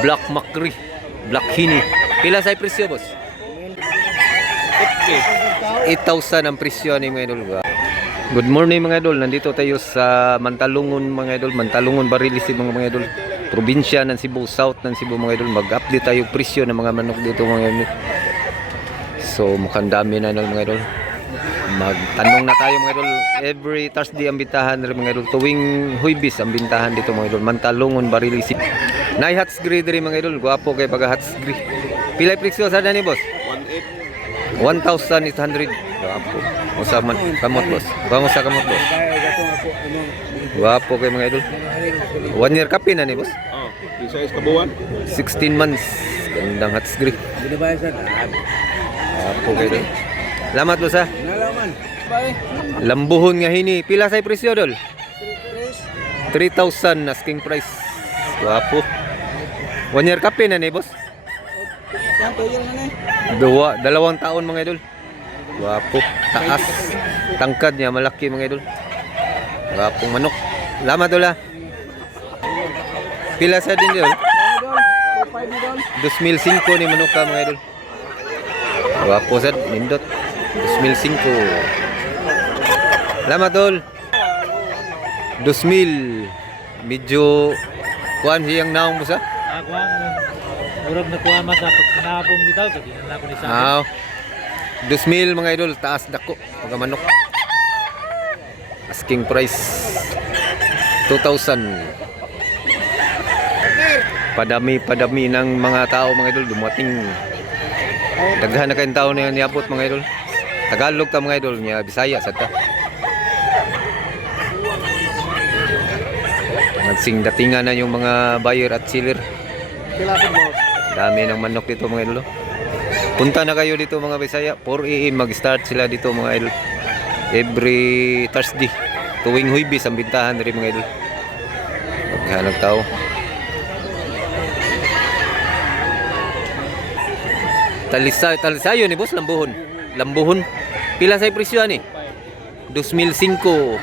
Black Macri, Black Hini. Pila sa presyo, boss? 8,000 ang presyo ni mga idol. Good morning mga idol. Nandito tayo sa Mantalungon mga idol. Mantalungon Barilis mga idol. Probinsya ng Cebu, South ng Cebu mga idol. Mag-update tayo presyo ng mga manok dito mga idol. So mukhang dami na mga idol. Magtanong na tayo mga idol. Every Thursday ang bintahan mga idol. Tuwing Huwebes ang bintahan dito mga idol. Mantalungon Barilis. Nay hats grade rin mga idol. Guwapo kay pag hats grade. Pilay presyo sa ni boss? 1,800. Guwapo. Usa man kamot boss. Bango sa kamot boss. Guwapo kay mga idol. 1 year kapi na ni boss. Oh, isa is kabuan. 16 months. Gandang hats grade. Guwapo kay idol. Salamat boss ha. Nalaman. Bye. Lambuhon nga hini. Pila sa presyo dol? 3,000 asking price. Guwapo. 1 year kapi na ni boss. Dalawang taon mga idol. Guwapo. Taas. Tangkad niya malaki mga idol. Guwapong manok. Salamat dol ha. Pila sa din dol? 2005 ni manok ka mga idol. Guwapo sad nindot. 2005. Salamat dol. 2000. Medyo kuan siyang naong mo sa? Murag na kuha mas sa pagsinabong bitaw kasi na ko ni sa. 2,000 mga idol, taas dako mga manok. Asking price 2,000. Padami ng mga tao mga idol dumating. Daghan na kayong tao na niabot mga idol. Tagalog ta mga idol niya, Bisaya sa ta. Nagsing datingan na yung mga buyer at seller. Dami ng manok dito mga idol. Punta na kayo dito mga Bisaya. 4 AM mag-start sila dito mga idol. Every Thursday. Tuwing Huwebes ang bintahan rin mga idol. Maghanap tao. Talisayo ni boss, lambuhon. Lambuhon. Pila sa presyo ni? 2005.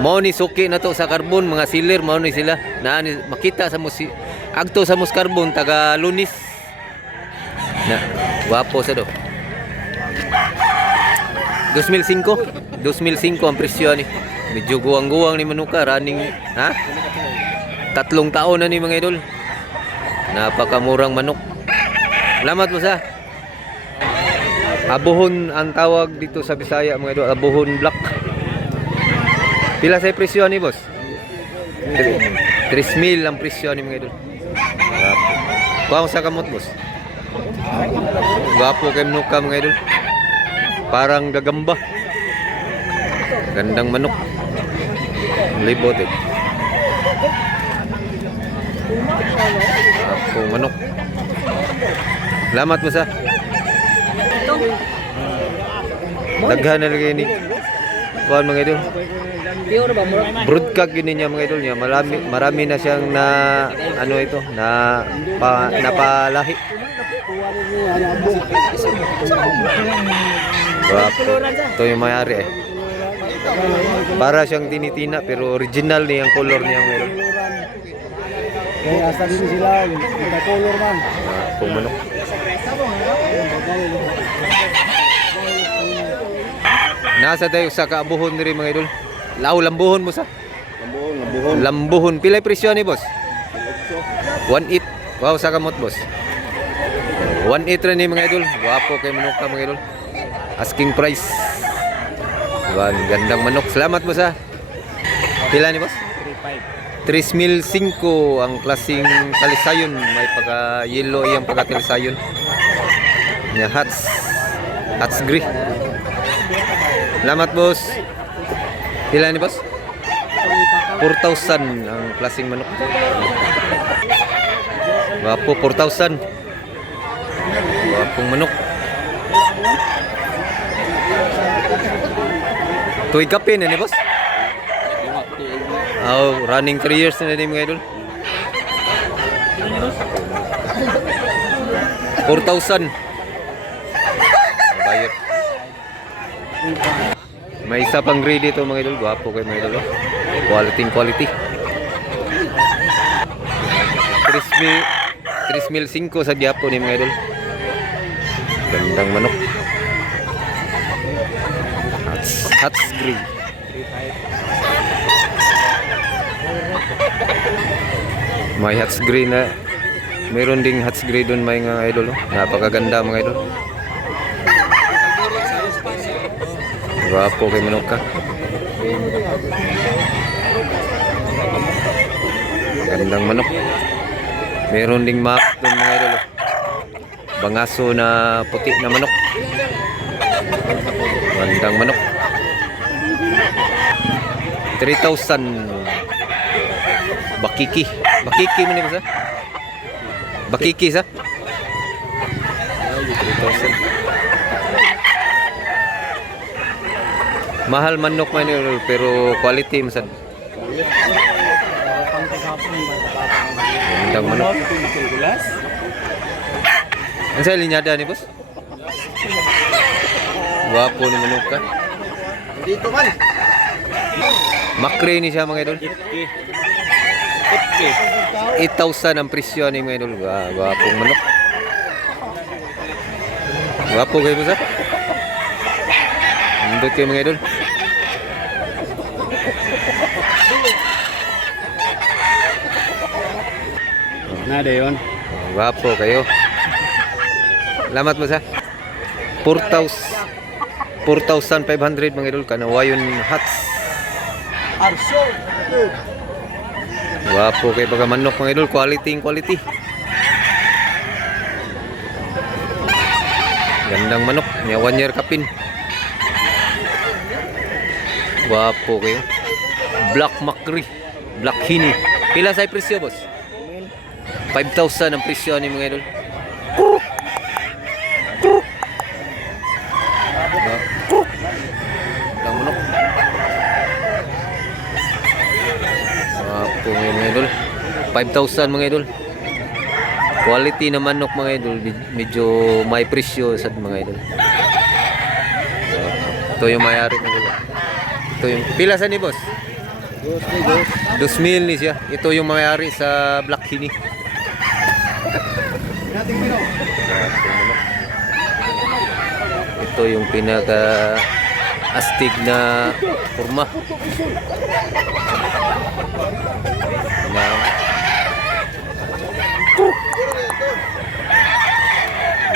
Mao ni suki na to sa carbon mga seller mao ni sila. Na makita sa musi agto sa mus carbon taga Lunis. Na guwapo sa do. 2005 ang presyo ni. Medyo guwang-guwang ni manuka running ha. 3 taon na ni mga idol. Napakamurang manok. Salamat mo sa. Abuhon ang tawag dito sa Bisaya mga idol, abuhon black. Pila sa presyo ni boss? 3,000 ang presyo ni mga idol. Kuha sa kamot boss. Gwapo kay manuka mga idol. Parang gagamba. Gandang manok. Libot eh. Gwapo manok. Salamat mo sa. Daghan na lagi ni. Kuha mga idol. Broodcock gini niya mga idol niya. Marami na siyang na ano ito na napalahi. Guwapo. Ito yung mayari eh. Para siyang tinitina pero original niya ang color niya mga idol. Kaya asa din sila, kita color man. Kung manok. Nasa tayo sa kaabuhon rin mga idol. Lambuhon mo sa? Lambuhon. Lambuhon. Pilay presyo ni boss? 1,800. Wow, sa kamot boss. 1,800 rin ni mga idol. Guwapo kay manok ka mga idol. Asking price. Gandang manok. Salamat mo sa. Pila ni boss? 3,500 ang klaseng talisayon. May pagka-yellow yung pagka-talisayon. Nya hats gray. Salamat boss. Pila ni boss? 4,000 ang klaseng manok. Wapo 4,000. Wapong manok. Tuig kape na ni boss? Running 3 years na din mga idol. 4,000. Bayad. May isa pang grade dito mga idol. Guwapo kayo mga idol. Quality. 3,500 sa Giapo ni mga idol. Gandang manok. Hats green. May hats green na. Meron ding hats green doon mga idol. Oh. Napakaganda mga idol. Gwapo kay manok ka. Gandang manok. Meron ding map doon mga idol. Oh. Bangaso na puti na manok. Gandang manok. 3,000. Bakiki. Bakiki mo ba sa? Bakiki sa? 3,000. Mahal manok man yun, pero quality masad. Gandang manok. Ang sa linyada ni boss? Gwapo ni manok ka. Dito man. Makre ni siya mga idol. 8,000 ang presyo ni mga idol. Gwapong manok. Gwapo kayo boss ha? Nandot kayo mga idol. Nada yun. Gwapo kayo. Salamat mo sa 4,500 mga idol. Kanawayon hats. Arso. Gwapo kayo baga manok mga idol. Quality. Gandang manok. May 1 year kapin. Gwapo kayo. Black Macri. Black Hini. Pila sa presyo boss? 5,000 ang presyo ni mga idol. Gandang manok. Gwapo mga idol. 5,000 mga idol. Quality na manok mga idol. Medyo may presyo sa mga idol. Ito yung mayari mga idol. Ito yung pila sa ni boss? 2,000 ni siya. Ito yung mayari sa Black Hini. Ito yung pinaka astig na kurma.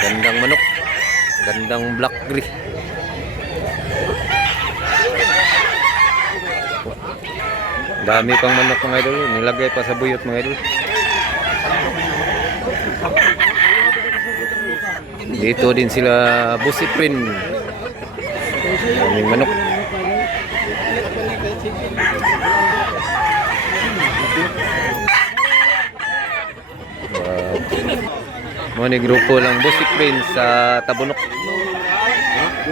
Gandang manok. Gandang black gray. Dami pang manok mga idol. Nilagay pa sa buyot mga idol. Dito din sila busiprin. Daming manok. Mga ni grupo lang busiprin sa Tabunok.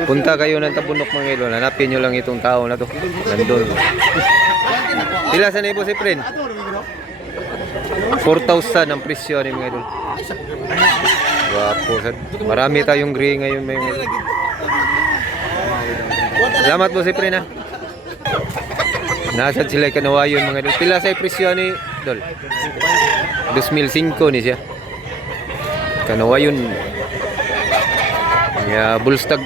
Punta kayo ng Tabunok mga idol. Hanapin nyo lang itong tao na to. Nandun. Pila sa na yung busiprin? 4,000 ang presyo ni mga idol. Gwapo. Marami tayong gray ngayon mga idol. Salamat po si Pre na. Nasaan sila kanawayon mga idol. Pila sa presyo ni Dol? 2,500 ni siya. Kanawayon. Ya bulstag.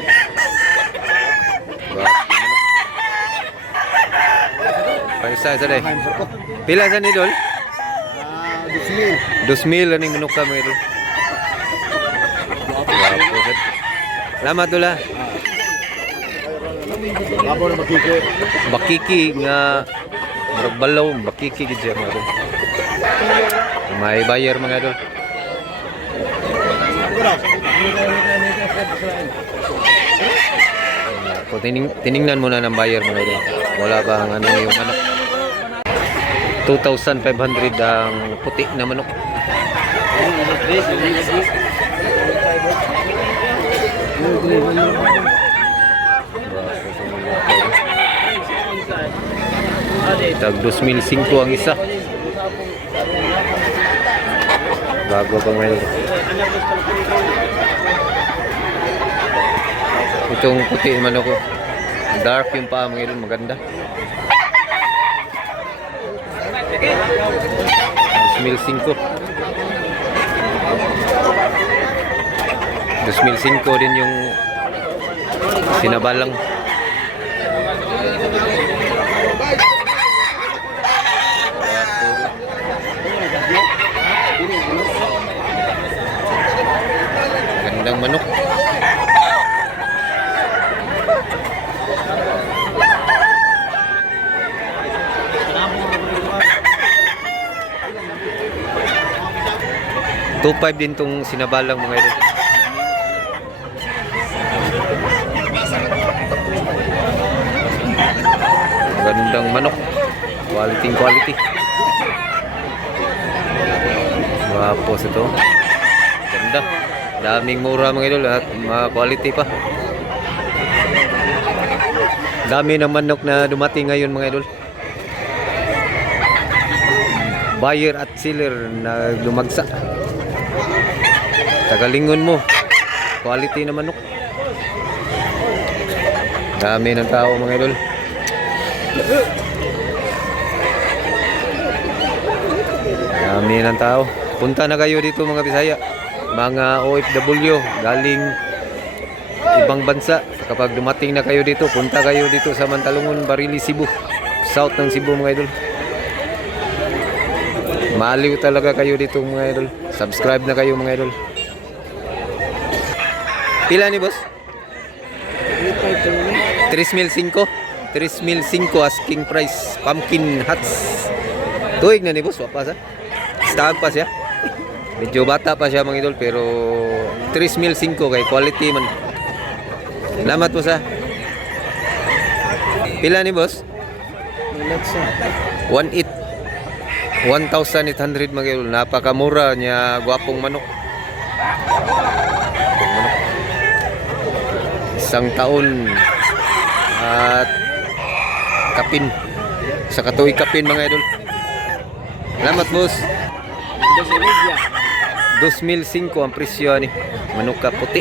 Paisa sa day. Pila sa ni Dol? 2,000 ani manok ka mga idol. Gwapo. Salamat Dol ha. Labo na makiki. Bakiki nga balaw, bakiki gid siya mga idol. May buyer mga idol. So, tiningnan mo na ng buyer mga idol. Wala bang ano yung manok. 2,500 ang puti na manok. Tag 2,500 ang isa. Bago pa ngayon. Itong puti man ako. Dark yung paa mga idol, maganda. 2,500. 2005 din yung sinabalang. Gandang manok. $2.5 din tong sinabalang mga idol. Gandang manok. Quality. Mapos ito. Ganda. Daming mura mga idol at mga quality pa. Dami ng manok na dumating ngayon mga idol. Buyer at seller na lumagsa. Tagalingon mo. Quality na manok. Dami ng tao mga idol. Dami ng tao. Punta na kayo dito mga Bisaya. Mga OFW galing ibang bansa. Kapag dumating na kayo dito, punta kayo dito sa Mantalungon, Barili, Cebu. South ng Cebu mga idol. Maaliw talaga kayo dito mga idol. Subscribe na kayo mga idol. Pila ni boss? 3,500. 3,500 asking price. Pumpkin hats. Tuig na ni boss. Wapa sa? Stag pa siya. Medyo bata pa siya mga idol. Pero 3,500 kay quality man. Salamat po sa. Pila ni boss? 1,800 mga idol. Napakamura niya. Gwapong manok. Isang taon at kapin. Sa katuig kapin mga idol. Salamat boss. 2,500 ang presyo ni manok ka puti.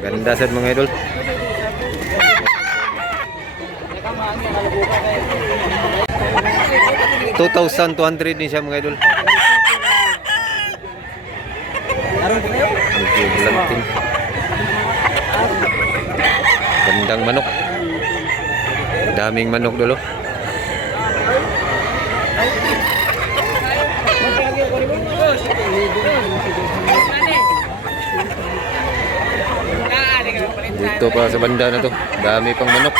Ganda sad mga idol. $2,200 ni siya mga idol. Medyo blanting. Gandang manok. Daming manok dolo. Dito pa sa banda na to. Dami pang manok.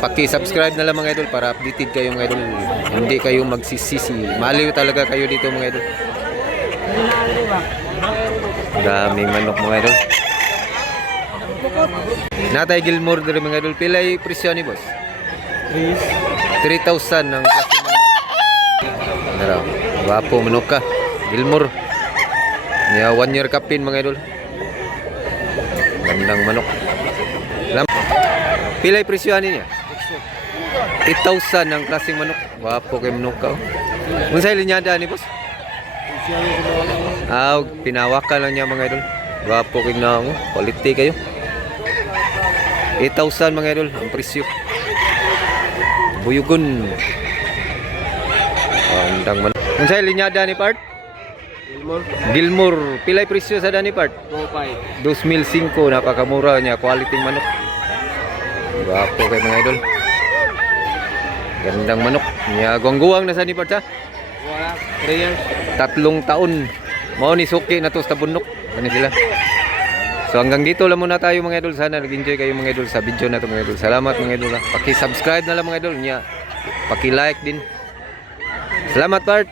Paki-subscribe na lang mga idol para updated kayo mga idol. Hindi kayo magsisisi. Maliw talaga kayo dito mga idol. Daming manok mga idol. Natay Gilmore dito mga idol. Pilay presyo ni boss? 3,000 ng klase manok. Naraw. Wapo manok ka. Gilmore. Niya 1 year kapin mga idol. Gandang manok. Pilay presyo niya? 8,000 ng klaseng manok. Wapo kay manok ka. Unsay linyada ni boss? Pinawakan lang niya mga idol. Wapo kay na quality kayo. 8,000 mga idol ang presyo. Buyugon. Gandang manok. Unsay linyada ni part? Gilmore. Pilay presyo sa dani part? 2,500. Napakamura niya. Quality manok. Wapo kay mga idol. Gandang manok. Niya guwang-guwang na sa ni part ha? 3 years. 3 taon. Mao ni suki na to sa bundok. Ano sila? So hanggang dito lang muna tayo mga idol. Sana nag-enjoy kayo mga idol sa video na to mga idol. Salamat mga idol. Paki-subscribe na lang mga idol niya. Paki-like din. Salamat part.